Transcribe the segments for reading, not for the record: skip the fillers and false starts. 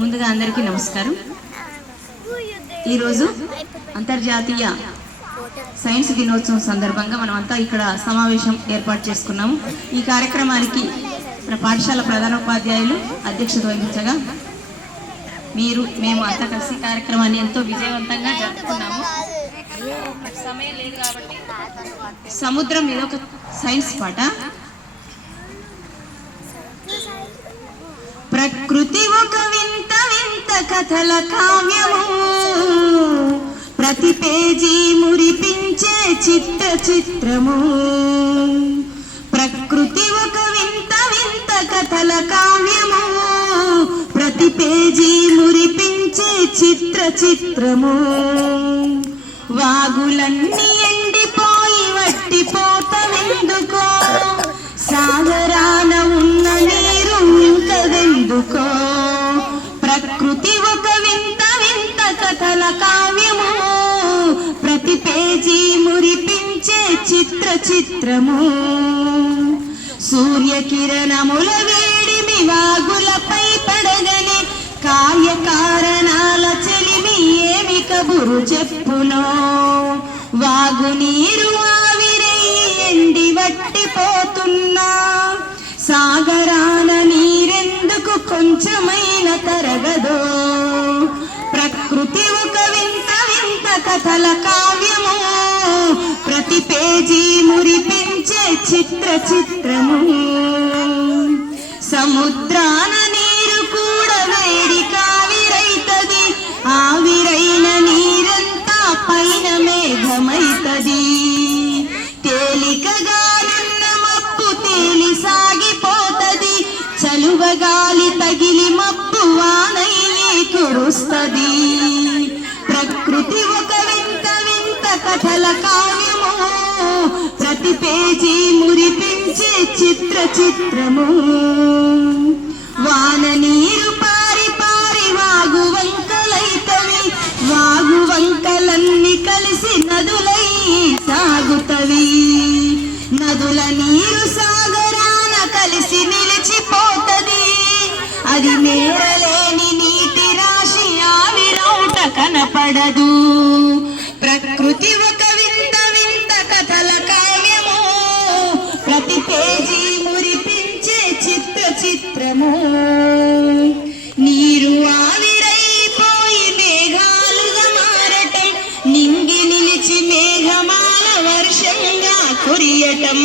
ముందుగా అందరికీ నమస్కారం. ఈరోజు అంతర్జాతీయ సైన్స్ దినోత్సవం సందర్భంగా మనమంతా ఇక్కడ సమావేశం ఏర్పాటు చేసుకున్నాము. ఈ కార్యక్రమానికి మన పాఠశాల ప్రధానోపాధ్యాయులు అధ్యక్షత వహించగా మేము అంతా కలిసి కార్యక్రమాన్ని ఎంతో విజయవంతంగా జరుపుకున్నాము. సమయం లేదు కాబట్టి సముద్రం మీద ఒక సైన్స్ పాట. ప్రకృతి ఒక వింత వింత కథల కావ్యము, ప్రతి పేజీ మురిపించే చిత్రము. ప్రకృతి ఒక వింత వింత కథల కావ్యము, ప్రతి పేజీ మురిపించే చిత్రము. వాగులన్నీ ఎండిపోయి వట్టిపోతవెందుకో, సాగరాన ఉన్న నీరు ఇంకదెందుకో. ప్రకృతి ఒక వింత వింత కథల కావ్యము, ప్రతి పేజీ మురిపించే చిత్రము. సూర్యకిరణముల వేడిమి వాగులపై పడగని, కార్యకారణాల చెలిమి ఏమి కబురు చెప్పునో. వాగు నీరు ఆవిరై ఎండి వట్టిపోతున్నా, సాగరాన నీరెందుకు కొంచెమైన తరగదో. ప్రకృతి ఒక వింత వింత కథల కావ్యము, ప్రతి పేజీ మురిపించే చిత్రము. సముద్రాన నీరు కూడా వేడి కావిరైతది, ఆవిరైన నీరంతా పైన మేఘమైతది. తేలికగా నున్న మబ్బు తేలి సాగిపోతది, చలువగాలి తగిలి మబ్బు వానయ్యి కురుస్తది. ప్రకృతి ఒక వింత వింత కథల కావ్యము, ప్రతి పేజీ మురిపించే చిత్రము. వాన నీరు పారి పారి వాగు వంకలైతవి, వాగు వంకలన్నీ కలిసి నదులై సాగుతవి. నదుల నీరు సాగరాన కలిసి నిలిచిపోతది, అది మేరలేని నీటి రాశి ఆవిరౌట కనపడదు. ప్రకృతి ఒక వింత వింత కథల కావ్యము, ప్రతి పేజీ మురిపించే చిత్రము. నీరు ఆవిరైపోయి మేఘాలుగా మారటం, నింగి నిలిచి మేఘమాల వర్షంగా కురియటం.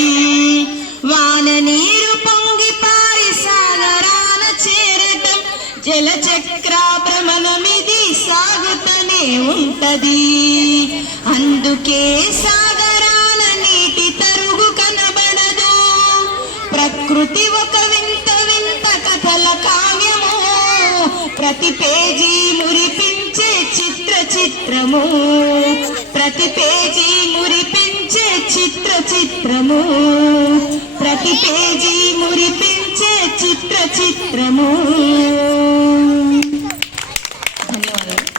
వాన నీరు పొంగి పారి సాగరాన చేరటం, జలచక్ర భ్రమణమిది సాగుతూనే ఉంటది. అందుకే సాగరాన నీటి తరుగు కనబడదు. ప్రకృతి ఒక వింత వింత కథల కావ్యము, ప్రతి పేజీ మురిపించే చిత్రము. ప్రతి పేజీ మురిపించే చిత్రము. ప్రతి పేజీ మురిపించే చిత్రము.